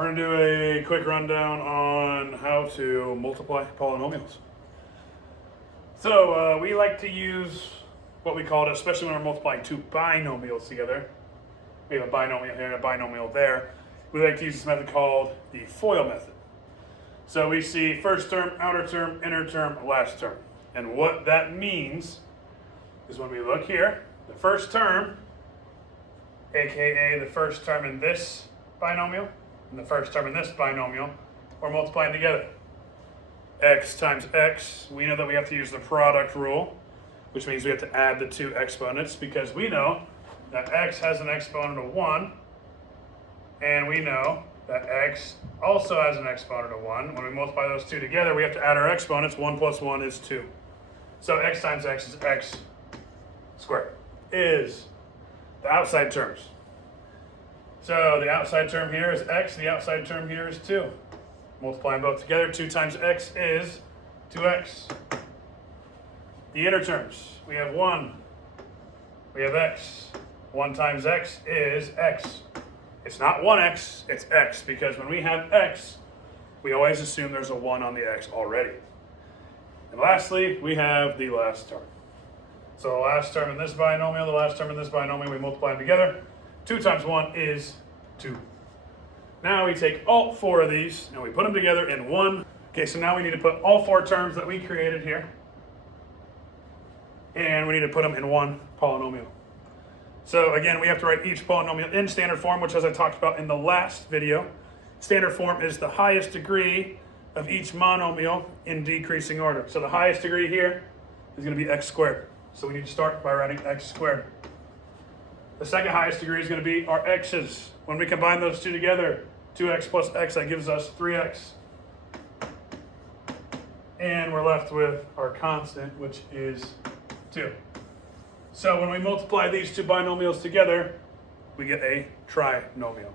We're going to do a quick rundown on how to multiply polynomials. So we like to use what we call it, especially when we're multiplying two binomials together. We have a binomial here and a binomial there. We like to use this method called the FOIL method. So we see first term, outer term, inner term, last term. And what that means is when we look here, the first term, aka the first term in this binomial, and the first term in this binomial, we're multiplying together. X times x, we know that we have to use the product rule, which means we have to add the two exponents because we know that x has an exponent of 1, and we know that x also has an exponent of 1. When we multiply those two together, we have to add our exponents. 1 plus 1 is 2. So x times x is x squared, is the outside terms. So the outside term here is x, the outside term here is 2. Multiplying both together, 2 times x is 2x. The inner terms, we have 1, we have x. 1 times x is x. It's not 1x, it's x, because when we have x, we always assume there's a 1 on the x already. And lastly, we have the last term. So the last term in this binomial, the last term in this binomial, we multiply them together. 2 times 1 is 2. Now we take all 4 of these and we put them together in one. Okay, so now we need to put all 4 terms that we created here, and we need to put them in one polynomial. So again, we have to write each polynomial in standard form, which, as I talked about in the last video, standard form is the highest degree of each monomial in decreasing order. So the highest degree here is going to be x squared. So we need to start by writing x squared. The second highest degree is going to be our x's. When we combine those two together, 2x plus x, that gives us 3x. And we're left with our constant, which is 2. So when we multiply these two binomials together, we get a trinomial.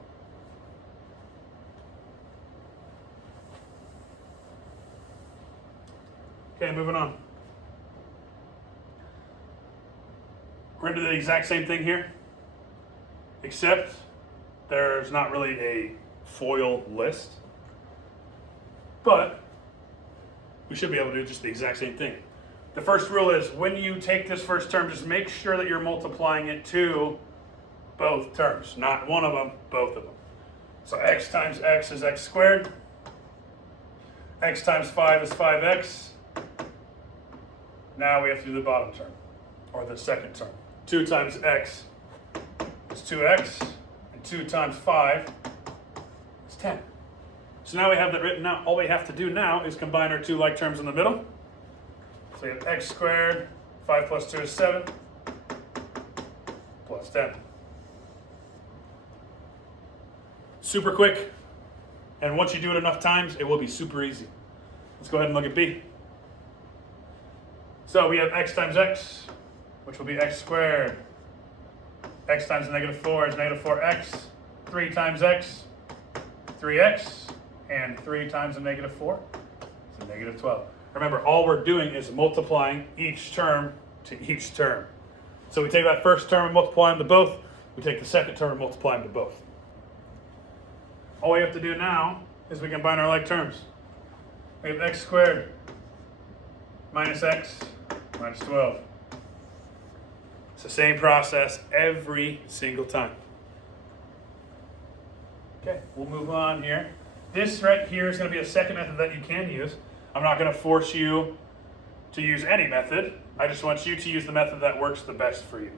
Okay, moving on. We're going to do the exact same thing here, except there's not really a FOIL list, but we should be able to do just the exact same thing. The first rule is when you take this first term, just make sure that you're multiplying it to both terms, not one of them, both of them. So x times x is x squared. X times 5 is 5x. Now we have to do the bottom term, or the second term. 2 times x is 2x, and 2 times 5 is 10. So now we have that written out. All we have to do now is combine our two like terms in the middle. So we have x squared, 5 plus 2 is 7, plus 10. Super quick, and once you do it enough times, it will be super easy. Let's go ahead and look at B. So we have x times x, which will be x squared. X times negative 4 is negative 4x. 3 times x, 3x. And 3 times a negative 4 is a negative 12. Remember, all we're doing is multiplying each term to each term. So we take that first term and multiply them to both. We take the second term and multiply them to both. All we have to do now is we combine our like terms. We have x squared minus x minus 12. It's the same process every single time. Okay, we'll move on here. This right here is going to be a second method that you can use. I'm not going to force you to use any method. I just want you to use the method that works the best for you.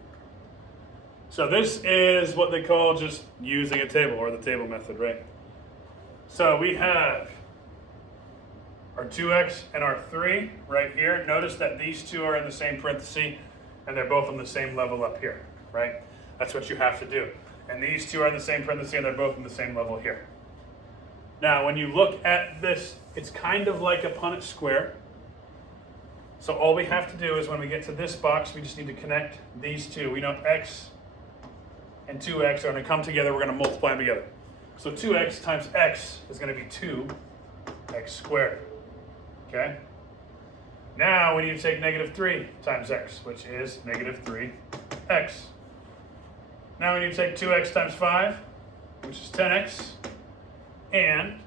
So this is what they call just using a table, or the table method, right? So we have our 2x and our 3 right here. Notice that these two are in the same parenthesis, and they're both on the same level up here, right? That's what you have to do. And these two are in the same parenthesis, and they're both in the same level here. Now, when you look at this, it's kind of like a Punnett square. So all we have to do is when we get to this box, we just need to connect these two. We know x and 2x are going to come together. We're going to multiply them together. So 2x times x is going to be 2x squared. Okay? Now we need to take negative 3 times x, which is negative 3x. Now we need to take 2x times 5, which is 10x. And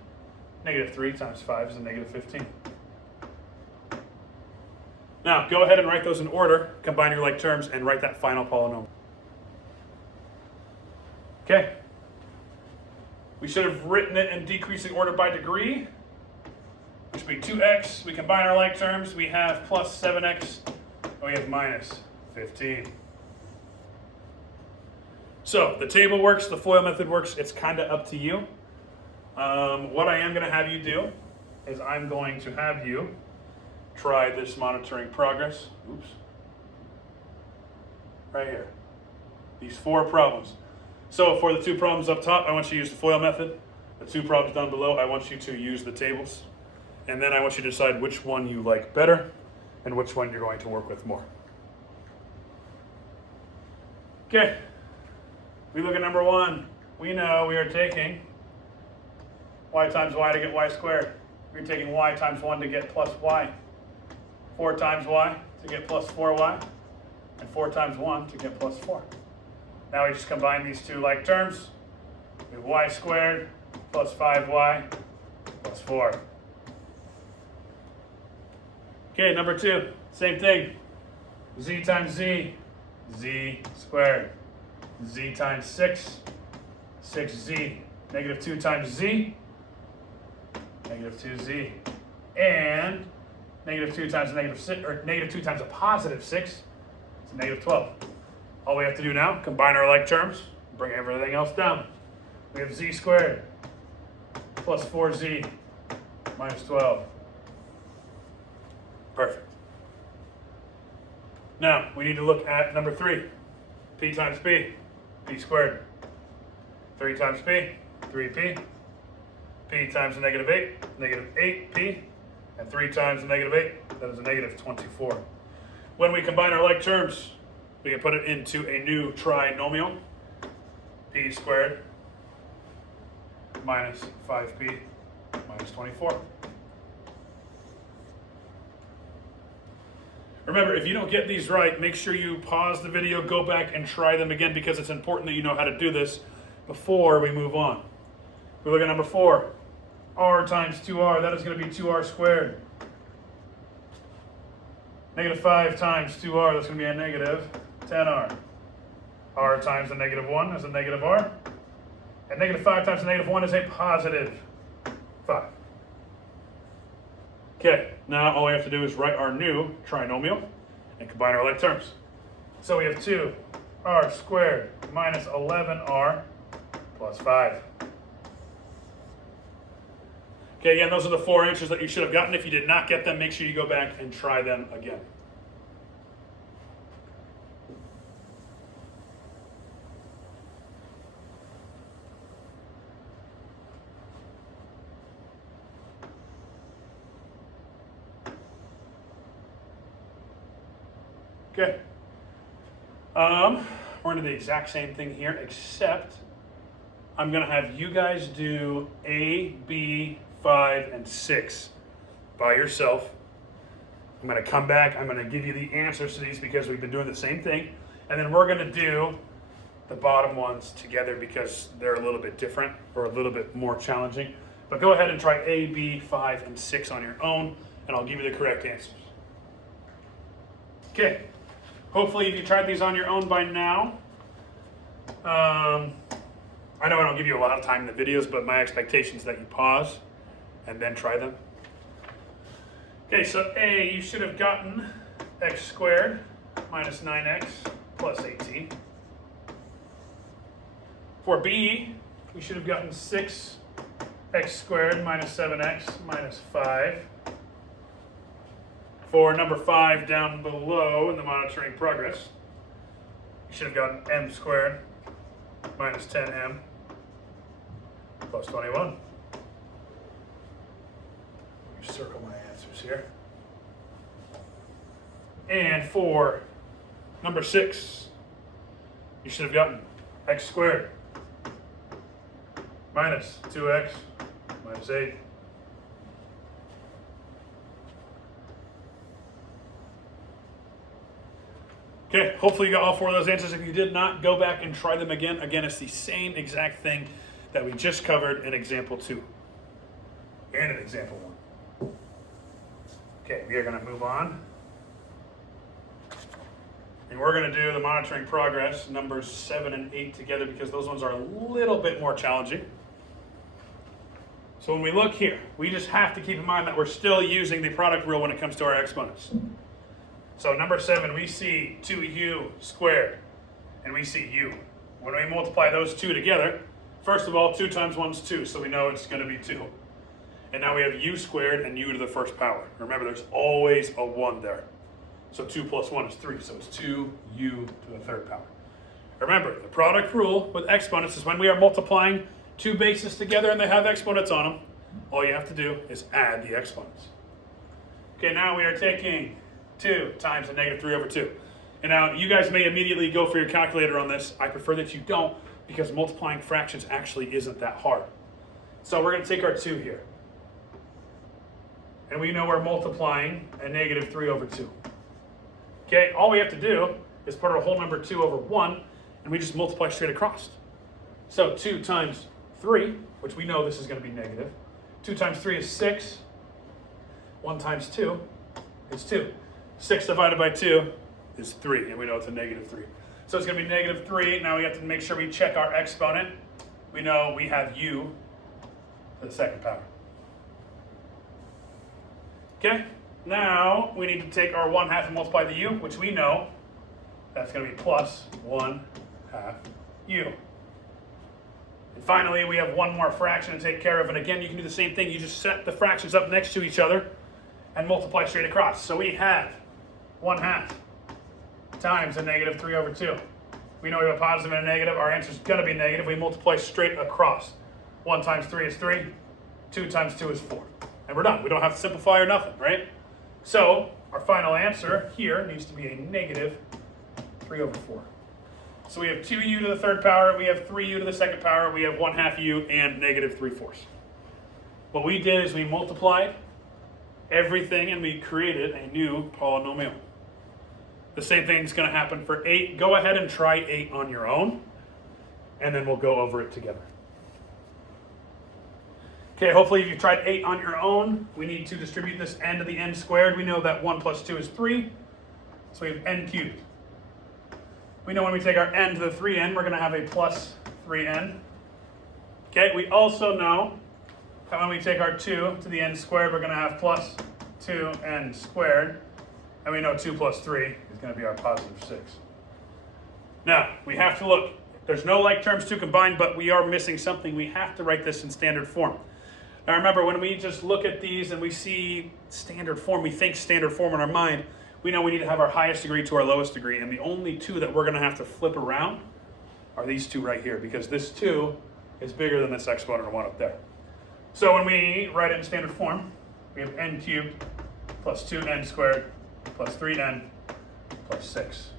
negative 3 times 5 is a negative 15. Now, go ahead and write those in order, combine your like terms, and write that final polynomial. Okay. We should have written it in decreasing order by degree, which would be 2x. We combine our like terms. We have plus 7x, and we have minus 15. So the table works, the FOIL method works. It's kind of up to you. What I am going to have you do is I'm going to have you try this monitoring progress. Oops. Right here. These 4 problems. So for the 2 problems up top, I want you to use the FOIL method. The 2 problems down below, I want you to use the tables. And then I want you to decide which one you like better and which one you're going to work with more. Okay. We look at number 1. We know we are taking y times y to get y squared. We're taking y times 1 to get plus y. 4 times y to get plus 4y. And 4 times 1 to get plus 4. Now we just combine these 2 like terms. We have y squared plus 5y plus 4. Okay, number 2, same thing. Z times z, z squared. Z times 6, 6z. Negative 2 times z, negative 2z. And negative 2 times a negative 6, or negative 2 times a positive 6, it's a negative 12. All we have to do now, combine our like terms, bring everything else down. We have z squared plus 4z minus 12. Perfect. Now, we need to look at number 3. P times p, p squared. 3 times p, 3p. P times a negative 8, negative 8p. And 3 times a negative 8, that is a negative 24. When we combine our like terms, we can put it into a new trinomial. P squared minus 5p minus 24. Remember, if you don't get these right, make sure you pause the video, go back and try them again, because it's important that you know how to do this before we move on. We look at number 4. R times 2r, that is going to be 2r squared. Negative 5 times 2r, that's going to be a negative 10r. R times a negative 1 is a negative r. And negative 5 times a negative 1 is a positive 5. Okay, now all we have to do is write our new trinomial and combine our like terms. So we have 2r squared minus 11r plus 5. Okay, again, those are the 4 answers that you should have gotten. If you did not get them, make sure you go back and try them again. Okay. We're going to do the exact same thing here, except I'm going to have you guys do A, B, 5, and 6 by yourself. I'm going to come back. I'm going to give you the answers to these because we've been doing the same thing. And then we're going to do the bottom ones together because they're a little bit different or a little bit more challenging. But go ahead and try A, B, 5, and 6 on your own, and I'll give you the correct answers. Okay. Hopefully, if you tried these on your own by now, I know I don't give you a lot of time in the videos, but my expectation is that you pause and then try them. Okay, so A, you should have gotten x squared minus 9x plus 18. For B, we should have gotten 6x squared minus 7x minus 5. For number 5 down below in the monitoring progress, you should have gotten m squared minus 10m plus 21. Let me circle my answers here. And for number 6, you should have gotten x squared minus 2x minus 8. Okay, hopefully you got all 4 of those answers. If you did not, go back and try them again. Again, it's the same exact thing that we just covered in example 2. and an example 1. Okay, we are going to move on. And we're going to do the monitoring progress, numbers 7 and 8 together, because those ones are a little bit more challenging. So when we look here, we just have to keep in mind that we're still using the product rule when it comes to our exponents. So number 7, we see 2u squared, and we see u. When we multiply those two together, first of all, 2 times 1 is 2, so we know it's going to be 2. And now we have u squared and u to the first power. Remember, there's always a 1 there. So 2 plus 1 is 3, so it's 2u to the third power. Remember, the product rule with exponents is when we are multiplying two bases together and they have exponents on them, all you have to do is add the exponents. Okay, now we are taking 2 times a negative 3 over 2. And now you guys may immediately go for your calculator on this. I prefer that you don't, because multiplying fractions actually isn't that hard. So we're going to take our 2 here. And we know we're multiplying a negative 3 over 2. Okay, all we have to do is put our whole number 2 over 1, and we just multiply straight across. So 2 times 3, which we know this is going to be negative. 2 times 3 is 6. 1 times 2 is 2. 6 divided by 2 is 3, and we know it's a negative 3. So it's going to be negative 3. Now we have to make sure we check our exponent. We know we have u to the second power. Okay, now we need to take our 1/2 and multiply the u, which we know that's going to be plus 1/2 u. And finally, we have one more fraction to take care of. And again, you can do the same thing. You just set the fractions up next to each other and multiply straight across. So we have 1/2 times a negative 3 over 2. We know we have a positive and a negative. Our answer is going to be negative. We multiply straight across. 1 times 3 is 3. 2 times 2 is 4. And we're done. We don't have to simplify or nothing, right? So our final answer here needs to be a negative 3 over 4. So we have 2u to the third power, we have 3u to the second power, we have 1/2 u and negative 3/4. What we did is we multiplied everything and we created a new polynomial. The same thing is going to happen for 8. Go ahead and try 8 on your own, and then we'll go over it together. Okay, hopefully if you tried 8 on your own, we need to distribute this n to the n squared. We know that 1 plus 2 is 3, so we have n cubed. We know when we take our n to the 3n, we're going to have a plus 3n. Okay, we also know that when we take our 2 to the n squared, we're going to have plus 2n squared. And we know 2 plus 3 is going to be our positive 6. Now, we have to look. There's no like terms to combine, but we are missing something. We have to write this in standard form. Now remember, when we just look at these and we see standard form, we think standard form in our mind, we know we need to have our highest degree to our lowest degree. And the only two that we're going to have to flip around are these two right here, because this 2 is bigger than this exponent of 1 up there. So when we write it in standard form, we have n cubed plus 2n squared plus 3n plus 6.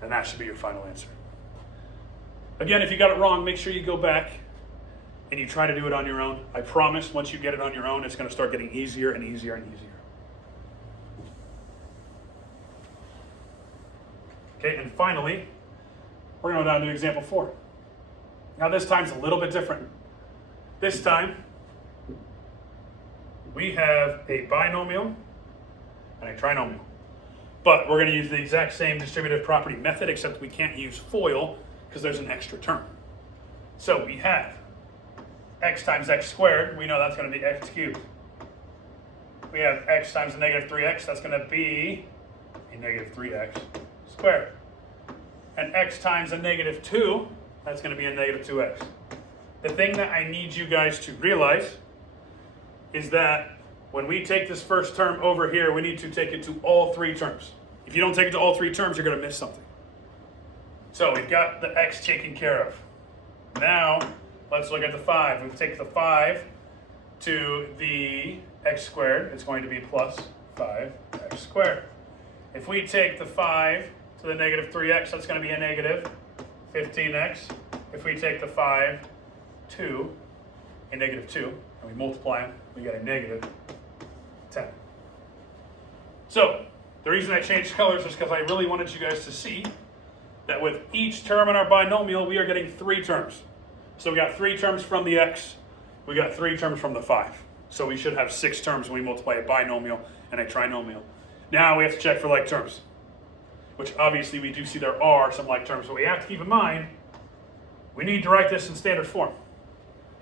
And that should be your final answer. Again, if you got it wrong, make sure you go back and you try to do it on your own. I promise once you get it on your own, it's going to start getting easier and easier and easier. Okay, and finally, we're going to go down to example 4. Now this time's a little bit different. This time, we have a binomial and a trinomial. But we're going to use the exact same distributive property method, except we can't use FOIL because there's an extra term. So we have x times x squared. We know that's going to be x cubed. We have x times a negative 3x. That's going to be a negative 3x squared. And x times a negative 2, that's going to be a negative 2x. The thing that I need you guys to realize is that when we take this first term over here, we need to take it to all 3 terms. If you don't take it to all 3 terms, you're going to miss something. So we've got the x taken care of. Now, let's look at the 5. If we take the 5 to the x squared, it's going to be plus 5x squared. If we take the 5 to the negative 3x, that's going to be a negative 15x. If we take the 5 to a negative 2, and we multiply them, we get a negative 10. So, the reason I changed colors is because I really wanted you guys to see that with each term in our binomial, we are getting 3 terms. So we got 3 terms from the x, we got 3 terms from the 5. So we should have 6 terms when we multiply a binomial and a trinomial. Now we have to check for like terms, which obviously we do see there are some like terms, but we have to keep in mind, we need to write this in standard form.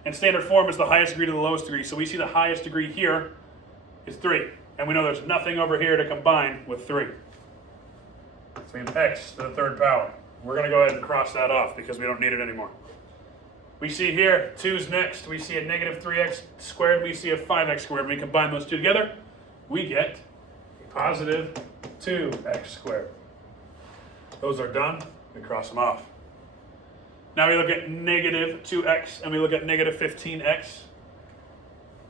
And standard form is the highest degree to the lowest degree. So we see the highest degree here is 3. And we know there's nothing over here to combine with 3. So we have x to the 3rd power. We're going to go ahead and cross that off because we don't need it anymore. We see here, 2's next. We see a negative 3x squared. We see a 5x squared. When we combine those two together, we get a positive 2x squared. Those are done. We cross them off. Now we look at negative 2x and we look at negative 15x.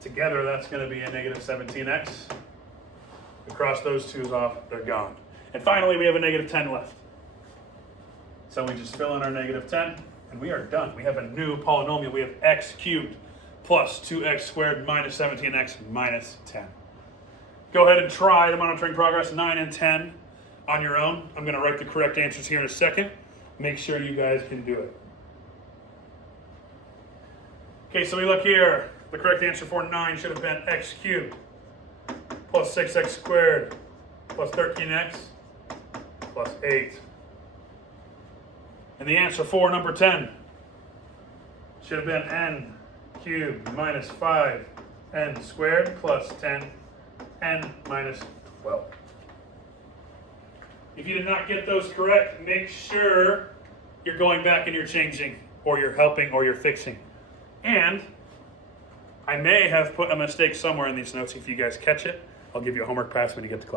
Together, that's going to be a negative 17x. We cross those 2's off, they're gone. And finally, we have a negative 10 left. So we just fill in our negative 10, and we are done. We have a new polynomial. We have x cubed plus 2x squared minus 17x minus 10. Go ahead and try the monitoring progress 9 and 10 on your own. I'm going to write the correct answers here in a second. Make sure you guys can do it. Okay, so we look here. The correct answer for 9 should have been x cubed plus 6x squared plus 13x plus 8. And the answer for number 10 should have been n cubed minus 5n squared plus 10n minus 12. If you did not get those correct, make sure you're going back and you're changing, or you're helping, or you're fixing. And I may have put a mistake somewhere in these notes. If you guys catch it, I'll give you a homework pass when you get to class.